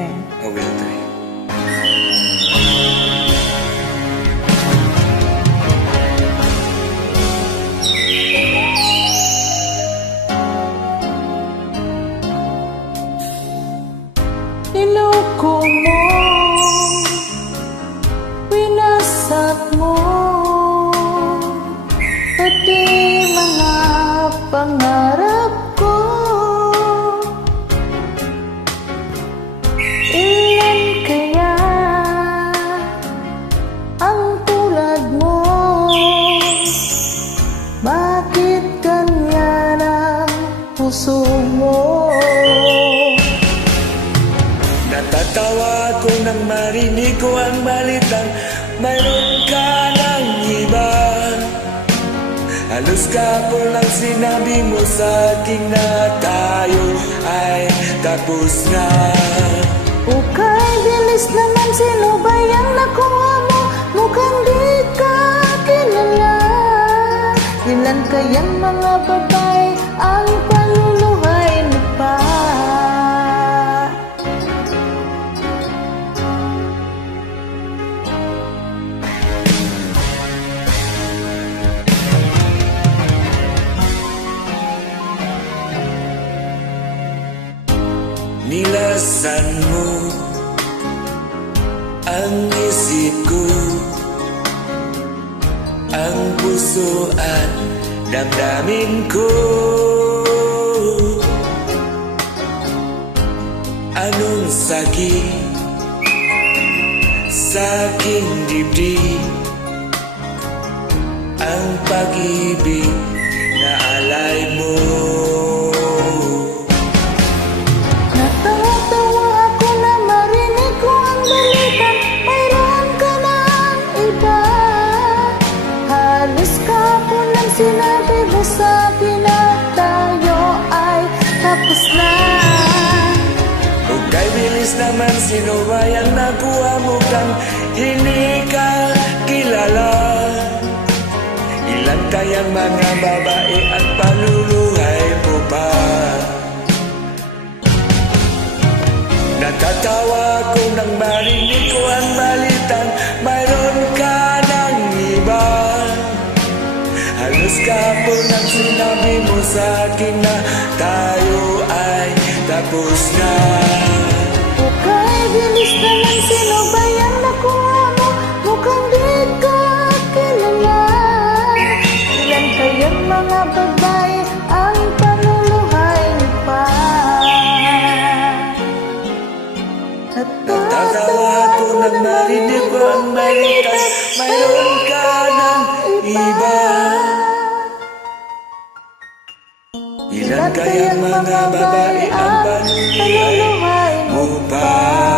Okay. I will try. Niloko mo, winasat mo, pati mga pangarap ko. Ilan kaya ang tulad mo? Bakit ganyan ang puso mo? Natatawa ako nang marinig ko ang balitang mayroon ka ng iba. Halos kapon lang sinabi mo sa akin na tayo ay tapos na. Okay, bilis naman, sino ba yung nakuha mo? Mukhang di ka kilala. Ilan kayang mga babae ang paluluhay mo pa? Nilasan mo ang isip ko, ang puso at damdamin ko. Anong sakit sa aking dibdib, ang pag-ibig na alay mo. Natawa ako na marinig ko ang balitan, mayroon ka ng iba. Halos kapon lang sinabi mo sa akin na tayo ay tapos na. Okay, bilis naman, sino ba yung nakuha mo kang hindi ka kilala? Ilan kayang mga babae ang paluluhay mo pa? Natatawa ako nang marinig ko ang balitang mayroon ka ng iba. Halos kapon ang sinabi mo sa akin na tayo ay tapos na. Okay, bilis naman, sino ba yung nakuha mo? Mukhang di ka kilala. Ilan kayang mga babae ang paluluhay mo pa? Natatawa ako nang marinig ko ang balitang mayroon ka ng iba. Ilan kayang mga babae ang paluluhay mo pa?